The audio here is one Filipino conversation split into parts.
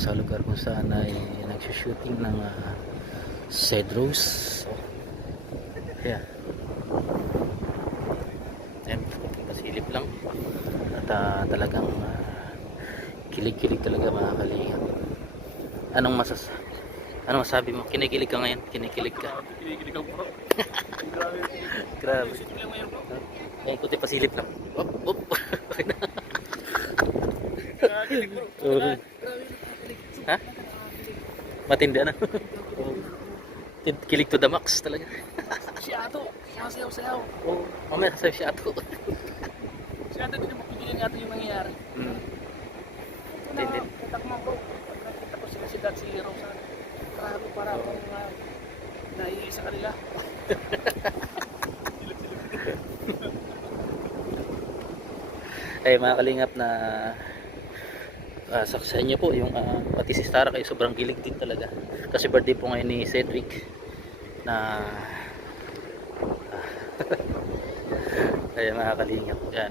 sa lugar kung saan ay nagsushooting ng Cedros. So, yeah. Yan, pasilip lang. At talagang kilig-kilig talaga mga kalingap. Anong masabi mo? Kinikilig ka ngayon? Kinikilig ka? Kinikilig ako bro. Grabe. Shooting lang ngayon bro. Ayan, kuti pasilip lang. Op, op. Okay na. Kinikilig bro. Oo. Ha? Matindi ano? Kilig to the max talaga. Si Ato, sayaw-sayaw. Oo. Mamaya sasabi siya ato. Si Ato, hindi mo pigilan nga ito yung nangyayari. Tindi. Natakma bro. Pag nakita ko sila si Dad, si Hero sa grabe para akong naiisa kanila. Ay mga kalingap na saksayan niyo po yung pati si Stara kayo sobrang kilig din talaga kasi birthday po ngayon ni Cedric na ay mga kalingap yan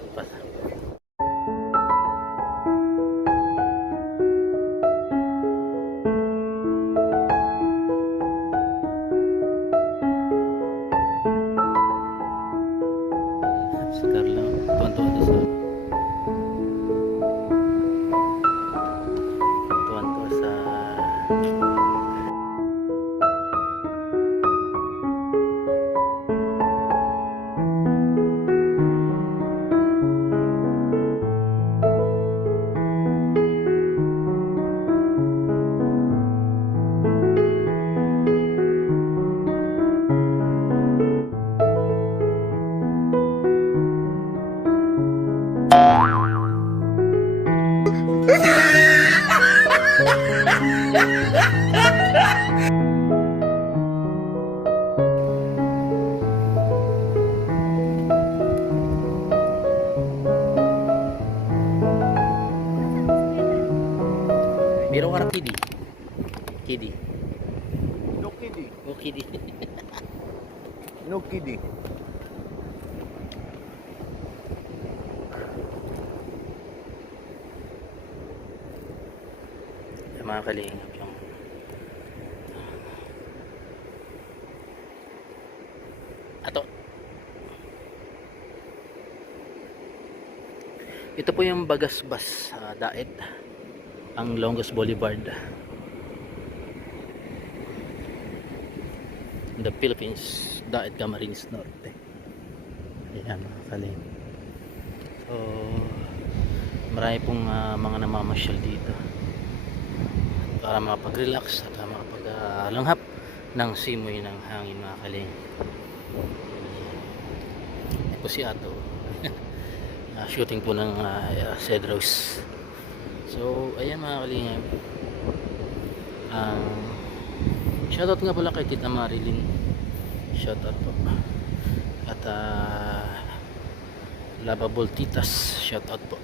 si Carla tuwan-tuwa sa Biro warang kidi. Kidi. No kidding. Oh kidi. No kidding. Yung mga kalingap yung ato. Ito po yung Bagasbas Daet. Ang longest boulevard in the Philippines, Daet Camarines Norte. Ayan mga kaling. So marami pong mga namamasyal dito para makapag-relax at makapag-langhap ng simoy ng hangin mga kaling. Ito si Ato shooting po ng Cedros. So ayan mga kalingap, shoutout nga pala kay Tita Marilyn, shoutout po, at Lovable Titas, shoutout po.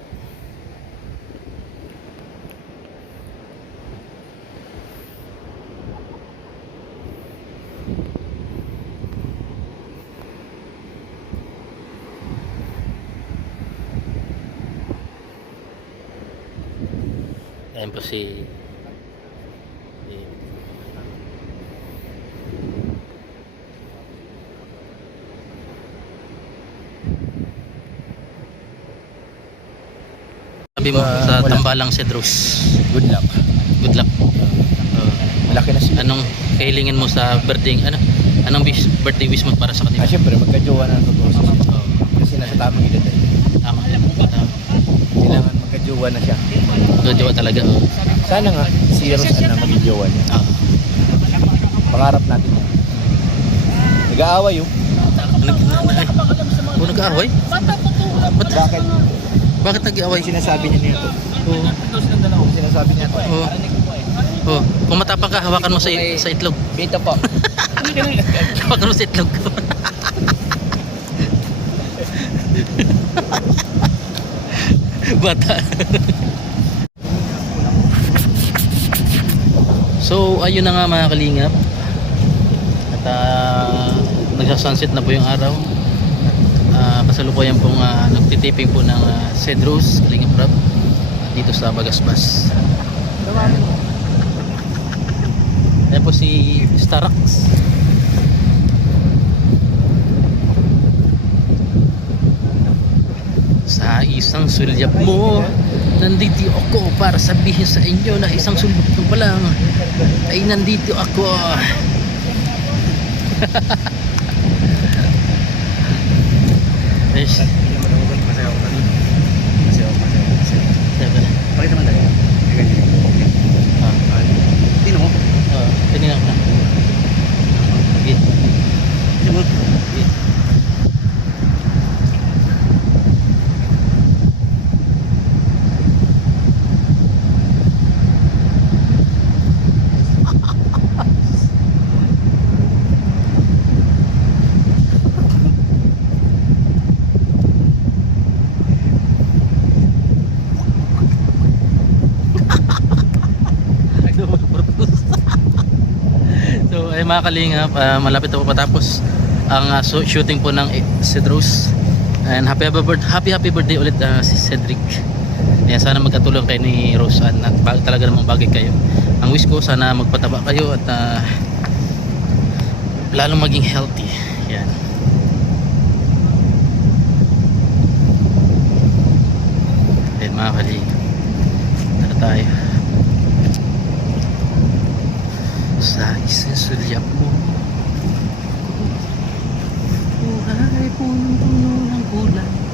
Ayan po si sabi mo sa tambalang Cedros. Good luck. Good luck. Malaki na sila. Anong kahilingin mo sa birthday? Anong birthday wish mo para sa kanila? Siyempre, magkajowa na totoo sa sila. Kasi nasa tamang edad eh. Tama. Kailangan magkajowa na siya. Jowa talaga. Sana nga, si Rose na maging jowa niya. Pangarap natin yan. Nag-aaway yun. Nag-aaway? Bakit? Bakit nag-aaway? Sinasabi niya nito. Sinasabi niya ito. Kung matapang ka, hawakan mo sa itlog. Bito po. Hawakan mo sa itlog. Bata. So ayun na nga mga kalingap, at nagsasunset na po yung araw. Kasalukuyan pong nagtitiping po ng Cedros Kalingap Rap dito sa Bagasbas. Ayan po si Starax. Sa isang sulyap mo, nandito ako para sabihin sa inyo na isang sulbok mo pa lang ay nandito ako. Yes. Pakita man tayo. Tino mo? Tinignan ko na. Sige. Tino mo? Sige. So ay mga kalingap, malapit na po matapos ang shooting po ng Cedros. And happy birthday ulit si Cedric. Ayan, sana magkatulong kayo ni Roseanne at talaga namang bagay kayo. Ang wish ko sana magpataba kayo at lalong maging healthy. Yan. Ayan mga kalingap, tara tayo sa isang sulyap mo. Buhay punong-puno ng kulay.